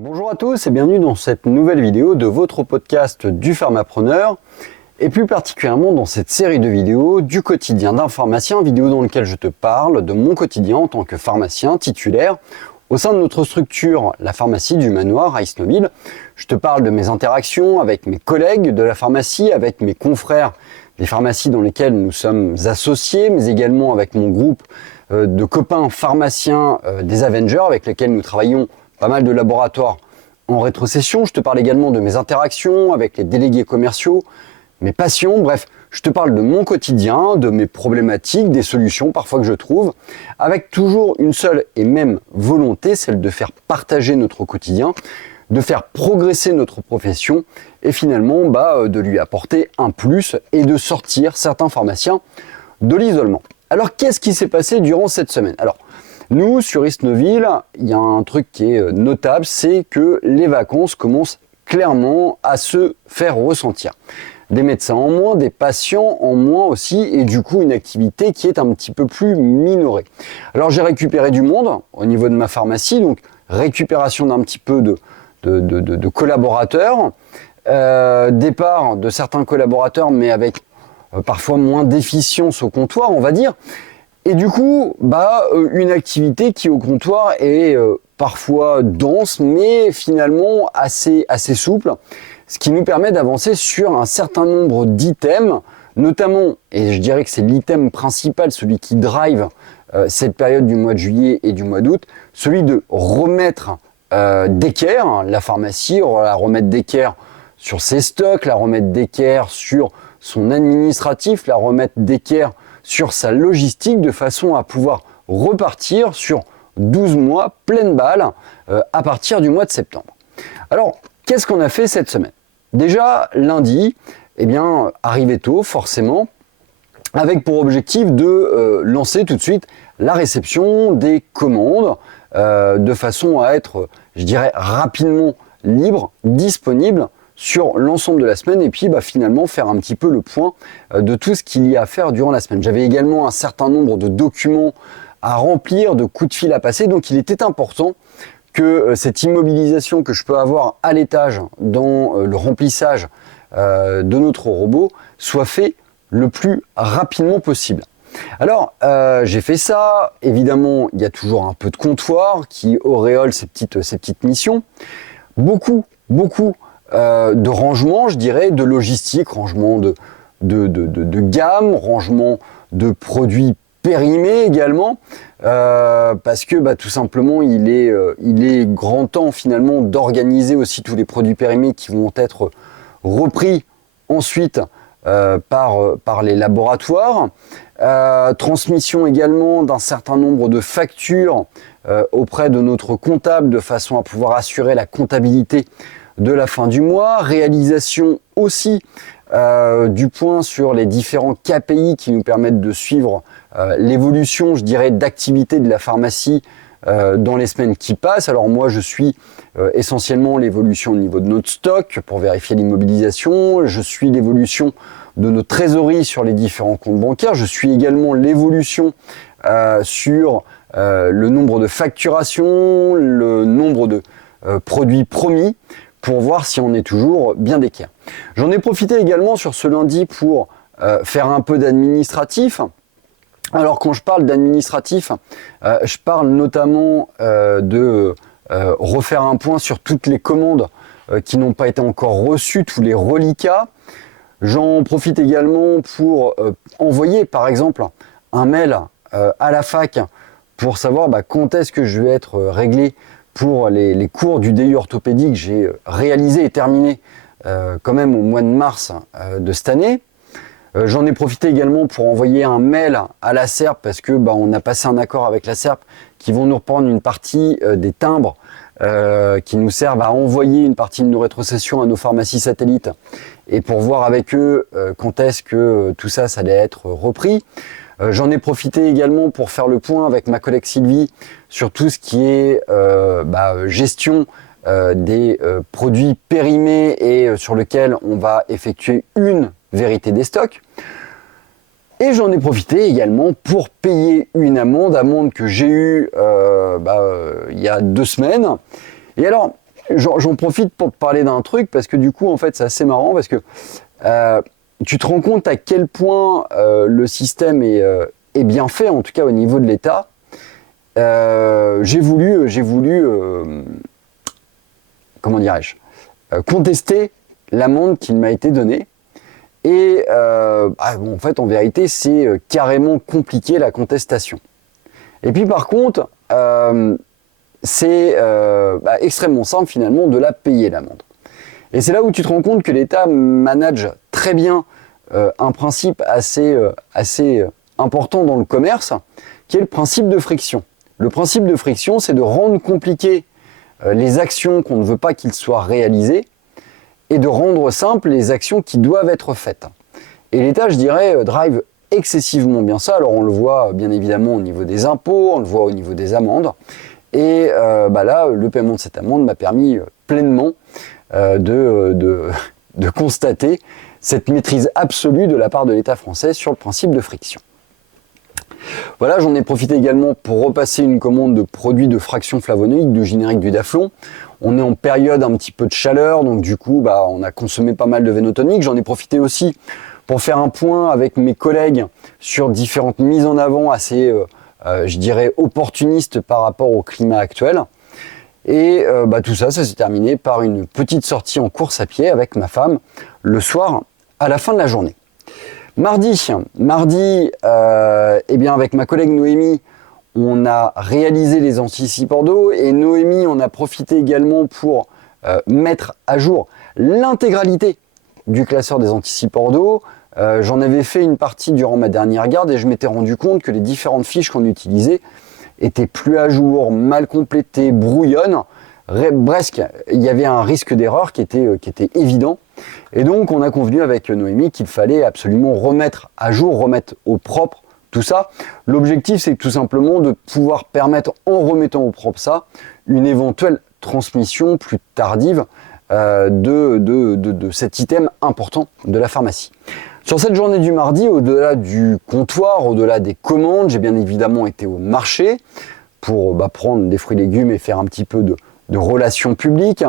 Bonjour à tous et bienvenue dans cette nouvelle vidéo de votre podcast du pharmapreneur et plus particulièrement dans cette série de vidéos du quotidien d'un pharmacien, vidéo dans laquelle je te parle de mon quotidien en tant que pharmacien titulaire au sein de notre structure, la pharmacie du manoir à Isnoville. Je te parle de mes interactions avec mes collègues de la pharmacie, avec mes confrères des pharmacies dans lesquelles nous sommes associés, mais également avec mon groupe de copains pharmaciens des Avengers avec lesquels nous travaillons pas mal de laboratoires en rétrocession. Je te parle également de mes interactions avec les délégués commerciaux, mes passions, bref, je te parle de mon quotidien, de mes problématiques, des solutions parfois que je trouve, avec toujours une seule et même volonté, celle de faire partager notre quotidien, de faire progresser notre profession et finalement de lui apporter un plus et de sortir certains pharmaciens de l'isolement. Alors qu'est-ce qui s'est passé durant cette semaine ? Alors, nous, sur Isnoville, il y a un truc qui est notable, c'est que les vacances commencent clairement à se faire ressentir. Des médecins en moins, des patients en moins aussi, et du coup une activité qui est un petit peu plus minorée. Alors j'ai récupéré du monde au niveau de ma pharmacie, donc récupération d'un petit peu de collaborateurs, départ de certains collaborateurs, mais avec parfois moins d'efficience au comptoir, on va dire. Et du coup, une activité qui au comptoir est parfois dense, mais finalement assez souple, ce qui nous permet d'avancer sur un certain nombre d'items, notamment, et je dirais que c'est l'item principal, celui qui drive cette période du mois de juillet et du mois d'août, celui de remettre d'équerre, la pharmacie, la remettre d'équerre sur ses stocks, la remettre d'équerre sur son administratif, la remettre d'équerre sur sa logistique de façon à pouvoir repartir sur 12 mois pleine balle à partir du mois de septembre. Alors, qu'est-ce qu'on a fait cette semaine ? Déjà, lundi, arrivé tôt, forcément, avec pour objectif de lancer tout de suite la réception des commandes de façon à être, je dirais, rapidement libre, disponible sur l'ensemble de la semaine et puis finalement faire un petit peu le point de tout ce qu'il y a à faire durant la semaine. J'avais également un certain nombre de documents à remplir, de coups de fil à passer, donc il était important que cette immobilisation que je peux avoir à l'étage dans le remplissage de notre robot soit fait le plus rapidement possible. Alors j'ai fait ça, évidemment il y a toujours un peu de comptoir qui auréole ces petites missions, beaucoup de rangement, je dirais, de logistique, rangement de gamme, rangement de produits périmés également, parce que tout simplement il est grand temps finalement d'organiser aussi tous les produits périmés qui vont être repris ensuite par les laboratoires. Transmission également d'un certain nombre de factures auprès de notre comptable de façon à pouvoir assurer la comptabilité de la fin du mois, réalisation aussi du point sur les différents KPI qui nous permettent de suivre l'évolution, je dirais, d'activité de la pharmacie dans les semaines qui passent. Alors moi, je suis essentiellement l'évolution au niveau de notre stock pour vérifier l'immobilisation, je suis l'évolution de nos trésoreries sur les différents comptes bancaires, je suis également l'évolution sur le nombre de facturations, le nombre de produits promis, pour voir si on est toujours bien d'équerre. J'en ai profité également sur ce lundi pour faire un peu d'administratif. Alors quand je parle d'administratif, je parle notamment de refaire un point sur toutes les commandes qui n'ont pas été encore reçues, tous les reliquats. J'en profite également pour envoyer par exemple un mail à la fac pour savoir quand est-ce que je vais être réglé pour les cours du DU orthopédie que j'ai réalisé et terminé quand même au mois de mars de cette année. J'en ai profité également pour envoyer un mail à la SERP parce que on a passé un accord avec la SERP qui vont nous reprendre une partie des timbres qui nous servent à envoyer une partie de nos rétrocessions à nos pharmacies satellites et pour voir avec eux quand est-ce que tout ça allait être repris. J'en ai profité également pour faire le point avec ma collègue Sylvie sur tout ce qui est gestion des produits périmés et sur lequel on va effectuer une vérité des stocks. Et j'en ai profité également pour payer une amende que j'ai eue il y a 2 semaines. Et alors, j'en profite pour te parler d'un truc, parce que du coup, en fait, c'est assez marrant, parce que tu te rends compte à quel point le système est bien fait, en tout cas au niveau de l'État. J'ai voulu comment dirais-je, contester l'amende qui m'a été donnée. Et bon, en fait, en vérité, c'est carrément compliqué la contestation. Et puis par contre, c'est extrêmement simple finalement de la payer l'amende. Et c'est là où tu te rends compte que l'État manage très bien un principe assez important dans le commerce, qui est le principe de friction. Le principe de friction, c'est de rendre compliqué les actions qu'on ne veut pas qu'ils soient réalisées et de rendre simples les actions qui doivent être faites. Et l'État, je dirais, drive excessivement bien ça. Alors on le voit bien évidemment au niveau des impôts, on le voit au niveau des amendes. Et là, le paiement de cette amende m'a permis pleinement de constater cette maîtrise absolue de la part de l'État français sur le principe de friction. Voilà, j'en ai profité également pour repasser une commande de produits de fraction flavonoïde du générique du Daflon. On est en période un petit peu de chaleur, donc du coup, on a consommé pas mal de Vénotonic. J'en ai profité aussi pour faire un point avec mes collègues sur différentes mises en avant assez, je dirais, opportunistes par rapport au climat actuel. Et tout ça s'est terminé par une petite sortie en course à pied avec ma femme le soir à la fin de la journée. Mardi, avec ma collègue Noémie, on a réalisé les anticipants d'eau et Noémie en a profité également pour mettre à jour l'intégralité du classeur des anticipants d'eau. J'en avais fait une partie durant ma dernière garde et je m'étais rendu compte que les différentes fiches qu'on utilisait étaient plus à jour, mal complétées, brouillonnes. Bref, il y avait un risque d'erreur qui était évident. Et donc, on a convenu avec Noémie qu'il fallait absolument remettre à jour, remettre au propre tout ça. L'objectif, c'est tout simplement de pouvoir permettre, en remettant au propre ça, une éventuelle transmission plus tardive de cet item important de la pharmacie. Sur cette journée du mardi, au-delà du comptoir, au-delà des commandes, j'ai bien évidemment été au marché pour prendre des fruits et légumes et faire un petit peu de relations publiques.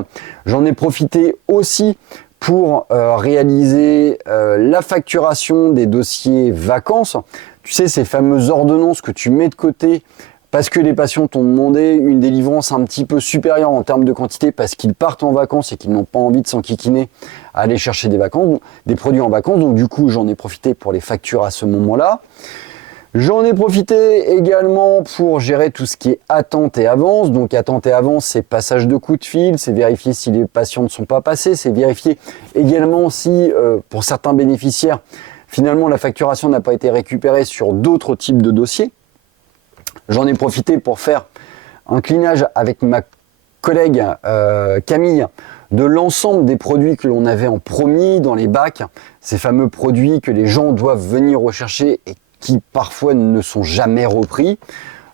J'en ai profité aussi pour réaliser la facturation des dossiers vacances. Tu sais, ces fameuses ordonnances que tu mets de côté parce que les patients t'ont demandé une délivrance un petit peu supérieure en termes de quantité parce qu'ils partent en vacances et qu'ils n'ont pas envie de s'enquiquiner à aller chercher des produits en vacances. Donc du coup, j'en ai profité pour les factures à ce moment-là. J'en ai profité également pour gérer tout ce qui est attente et avance. Donc attente et avance, c'est passage de coups de fil, c'est vérifier si les patients ne sont pas passés, c'est vérifier également si, pour certains bénéficiaires, finalement la facturation n'a pas été récupérée sur d'autres types de dossiers. J'en ai profité pour faire un cleanage avec ma collègue Camille de l'ensemble des produits que l'on avait en promis dans les bacs, ces fameux produits que les gens doivent venir rechercher et qui parfois ne sont jamais repris.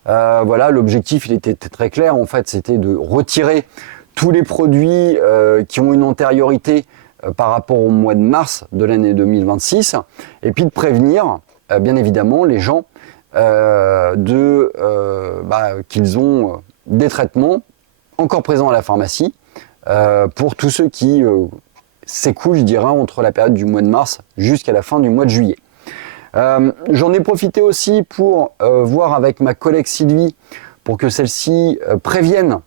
L'objectif il était très clair, en fait c'était de retirer tous les produits qui ont une antériorité par rapport au mois de mars de l'année 2026 et puis de prévenir bien évidemment les gens qu'ils ont des traitements encore présents à la pharmacie pour tous ceux qui s'écoulent, je dirais, entre la période du mois de mars jusqu'à la fin du mois de juillet. J'en ai profité aussi pour voir avec ma collègue Sylvie pour que celle-ci prévienne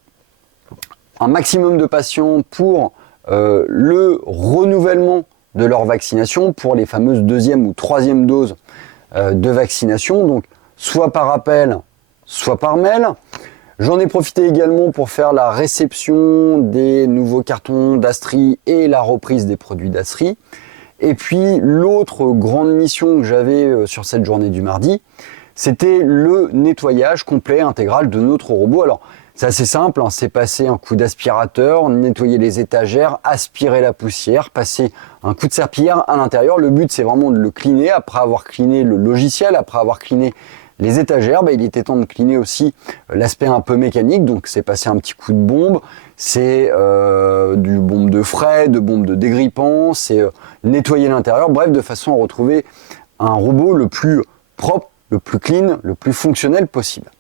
un maximum de patients pour le renouvellement de leur vaccination pour les fameuses deuxième ou troisième doses de vaccination, donc soit par appel, soit par mail. J'en ai profité également pour faire la réception des nouveaux cartons d'Astri et la reprise des produits d'Astri. Et puis l'autre grande mission que j'avais sur cette journée du mardi, c'était le nettoyage complet, intégral de notre robot. Alors c'est assez simple, c'est passer un coup d'aspirateur, nettoyer les étagères, aspirer la poussière, passer un coup de serpillière à l'intérieur. Le but c'est vraiment de le cleaner, après avoir cleané le logiciel, après avoir cleané les étagères, il était temps de cleaner aussi l'aspect un peu mécanique, donc c'est passer un petit coup de bombe, c'est du bombe de frais, de bombe de dégrippant, c'est nettoyer l'intérieur, bref, de façon à retrouver un robot le plus propre, le plus clean, le plus fonctionnel possible.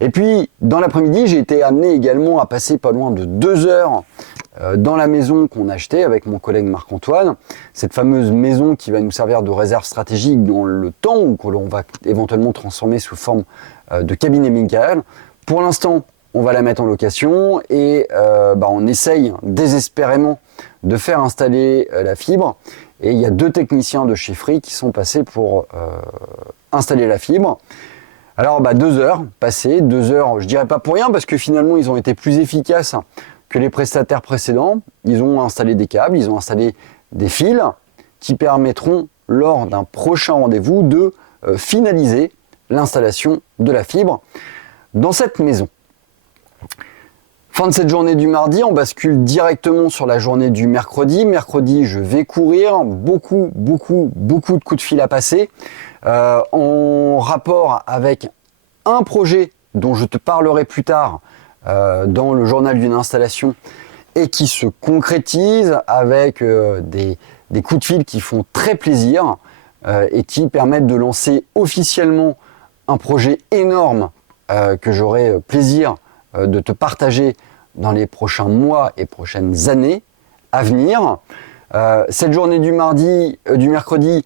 Et puis, dans l'après-midi, j'ai été amené également à passer pas loin de 2 heures dans la maison qu'on achetait avec mon collègue Marc-Antoine, cette fameuse maison qui va nous servir de réserve stratégique dans le temps ou que l'on va éventuellement transformer sous forme de cabinet médical. Pour l'instant, on va la mettre en location et on essaye désespérément de faire installer la fibre. Et il y a 2 techniciens de chez Free qui sont passés pour installer la fibre. Alors 2 heures passées, 2 heures, je dirais pas pour rien parce que finalement ils ont été plus efficaces que les prestataires précédents. Ils ont installé des câbles, ils ont installé des fils qui permettront lors d'un prochain rendez-vous de finaliser l'installation de la fibre dans cette maison. Fin de cette journée du mardi, on bascule directement sur la journée du mercredi. Mercredi, je vais courir, beaucoup de coups de fil à passer, en rapport avec un projet dont je te parlerai plus tard dans le journal d'une installation et qui se concrétise avec des coups de fil qui font très plaisir et qui permettent de lancer officiellement un projet énorme que j'aurai plaisir de te partager dans les prochains mois et prochaines années à venir. Cette journée du mercredi,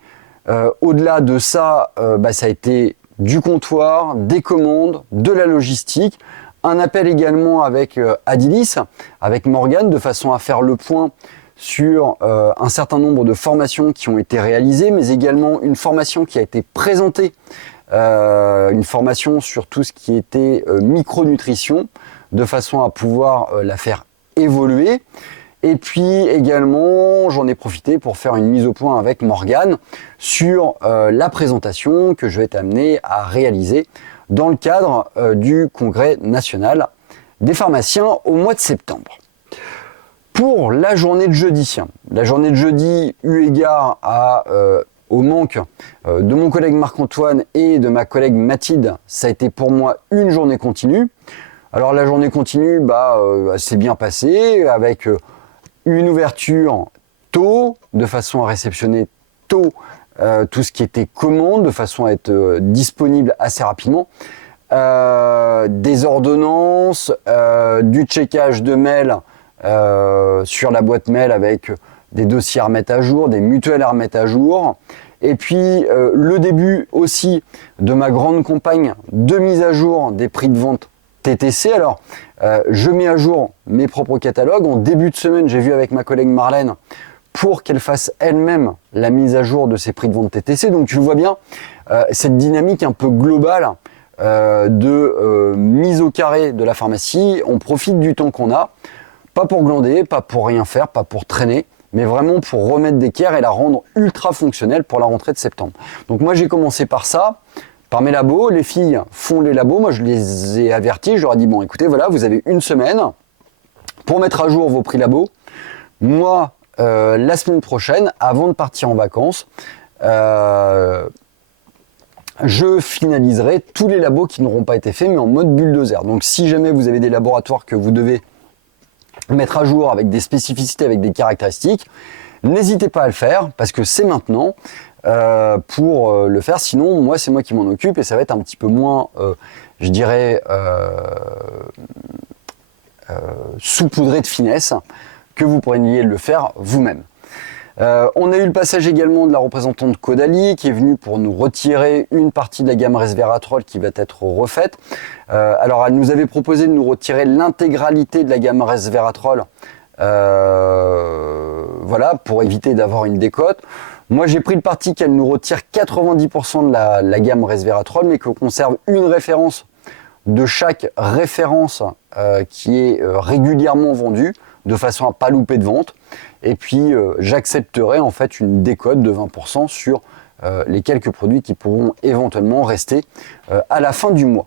au-delà de ça, ça a été du comptoir, des commandes, de la logistique, un appel également avec Adilis, avec Morgane, de façon à faire le point sur un certain nombre de formations qui ont été réalisées, mais également une formation qui a été présentée, une formation sur tout ce qui était micronutrition, de façon à pouvoir la faire évoluer. Et puis également, j'en ai profité pour faire une mise au point avec Morgane sur la présentation que je vais t'amener à réaliser dans le cadre du Congrès national des pharmaciens au mois de septembre. Pour la journée de jeudi, eu égard au manque de mon collègue Marc-Antoine et de ma collègue Mathilde, ça a été pour moi une journée continue. Alors la journée continue s'est bien passée avec une ouverture tôt, de façon à réceptionner tôt tout ce qui était commande, de façon à être disponible assez rapidement. Des ordonnances, du checkage de mail sur la boîte mail avec des dossiers à remettre à jour, des mutuelles à remettre à jour. Et puis le début aussi de ma grande campagne de mise à jour des prix de vente TTC. Alors, je mets à jour mes propres catalogues. En début de semaine, j'ai vu avec ma collègue Marlène pour qu'elle fasse elle-même la mise à jour de ses prix de vente TTC. Donc, tu vois bien cette dynamique un peu globale de mise au carré de la pharmacie. On profite du temps qu'on a, pas pour glander, pas pour rien faire, pas pour traîner, mais vraiment pour remettre d'équerre et la rendre ultra fonctionnelle pour la rentrée de septembre. Donc moi, j'ai commencé par ça. Par mes labos, les filles font les labos, moi je les ai avertis, je leur ai dit bon écoutez voilà, vous avez une semaine pour mettre à jour vos prix labos. Moi, la semaine prochaine, avant de partir en vacances, je finaliserai tous les labos qui n'auront pas été faits, mais en mode bulldozer. Donc si jamais vous avez des laboratoires que vous devez mettre à jour avec des spécificités, avec des caractéristiques, n'hésitez pas à le faire, parce que c'est maintenant. Pour le faire, sinon moi c'est moi qui m'en occupe et ça va être un petit peu moins je dirais saupoudré de finesse que vous pourriez le faire vous-même. On a eu le passage également de la représentante Caudalie qui est venue pour nous retirer une partie de la gamme resveratrol qui va être refaite. Alors elle nous avait proposé de nous retirer l'intégralité de la gamme resveratrol, voilà, pour éviter d'avoir une décote. Moi, j'ai pris le parti qu'elle nous retire 90% de la gamme resveratrol, mais qu'on conserve une référence de chaque référence qui est régulièrement vendue, de façon à ne pas louper de vente. Et puis, j'accepterai en fait une décote de 20% sur les quelques produits qui pourront éventuellement rester à la fin du mois.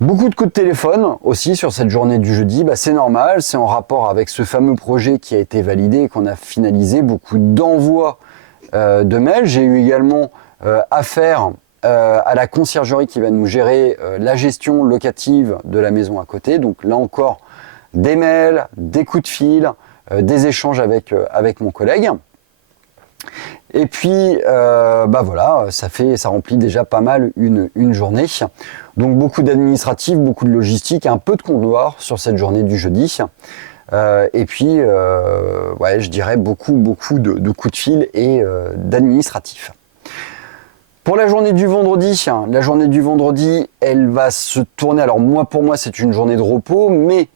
Beaucoup de coups de téléphone aussi sur cette journée du jeudi, c'est normal, c'est en rapport avec ce fameux projet qui a été validé et qu'on a finalisé, beaucoup d'envois de mails. J'ai eu également affaire à la conciergerie qui va nous gérer la gestion locative de la maison à côté. Donc là encore, des mails, des coups de fil, des échanges avec mon collègue. Et puis, voilà, ça remplit déjà pas mal une journée. Donc beaucoup d'administratifs, beaucoup de logistique, un peu de comptoir sur cette journée du jeudi. Et puis, je dirais beaucoup de coups de fil et d'administratifs. Pour la journée du vendredi, elle va se tourner. Alors pour moi, c'est une journée de repos, mais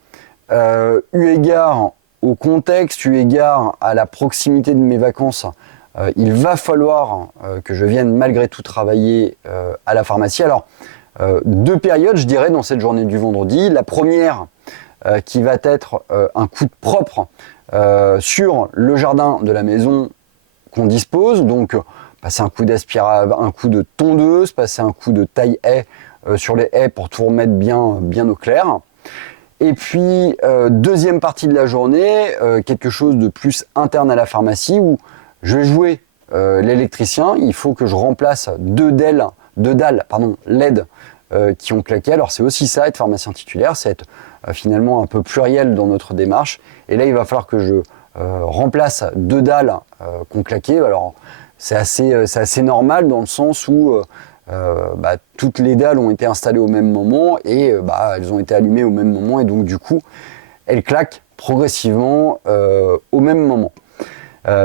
eu égard au contexte, eu égard à la proximité de mes vacances, il va falloir que je vienne malgré tout travailler à la pharmacie. Alors, deux périodes, je dirais, dans cette journée du vendredi. La première, qui va être un coup de propre sur le jardin de la maison qu'on dispose. Donc, passer un coup d'aspirateur, un coup de tondeuse, passer un coup de taille-haie sur les haies pour tout remettre bien au clair. Et puis, deuxième partie de la journée, quelque chose de plus interne à la pharmacie où je vais jouer l'électricien. Il faut que je remplace deux dalles LED qui ont claqué. Alors c'est aussi ça, être pharmacien titulaire, c'est être finalement un peu pluriel dans notre démarche. Et là, il va falloir que je remplace deux dalles qui ont claqué. Alors c'est assez normal dans le sens où toutes les dalles ont été installées au même moment et elles ont été allumées au même moment et donc du coup, elles claquent progressivement au même moment.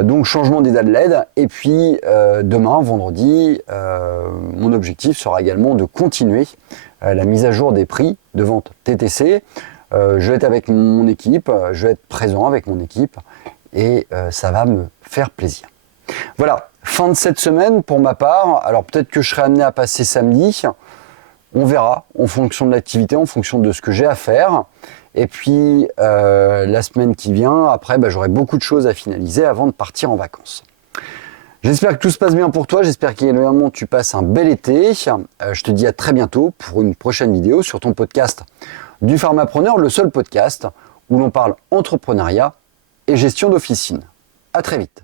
Donc changement des dalles LED et puis demain, vendredi, mon objectif sera également de continuer la mise à jour des prix de vente TTC. Je vais être avec mon équipe, je vais être présent avec mon équipe et ça va me faire plaisir. Voilà, fin de cette semaine pour ma part. Alors peut-être que je serai amené à passer samedi. On verra en fonction de l'activité, en fonction de ce que j'ai à faire. Et puis la semaine qui vient, après, j'aurai beaucoup de choses à finaliser avant de partir en vacances. J'espère que tout se passe bien pour toi. J'espère qu'évidemment tu passes un bel été. Je te dis à très bientôt pour une prochaine vidéo sur ton podcast du Pharmapreneur, le seul podcast où l'on parle entrepreneuriat et gestion d'officine. À très vite.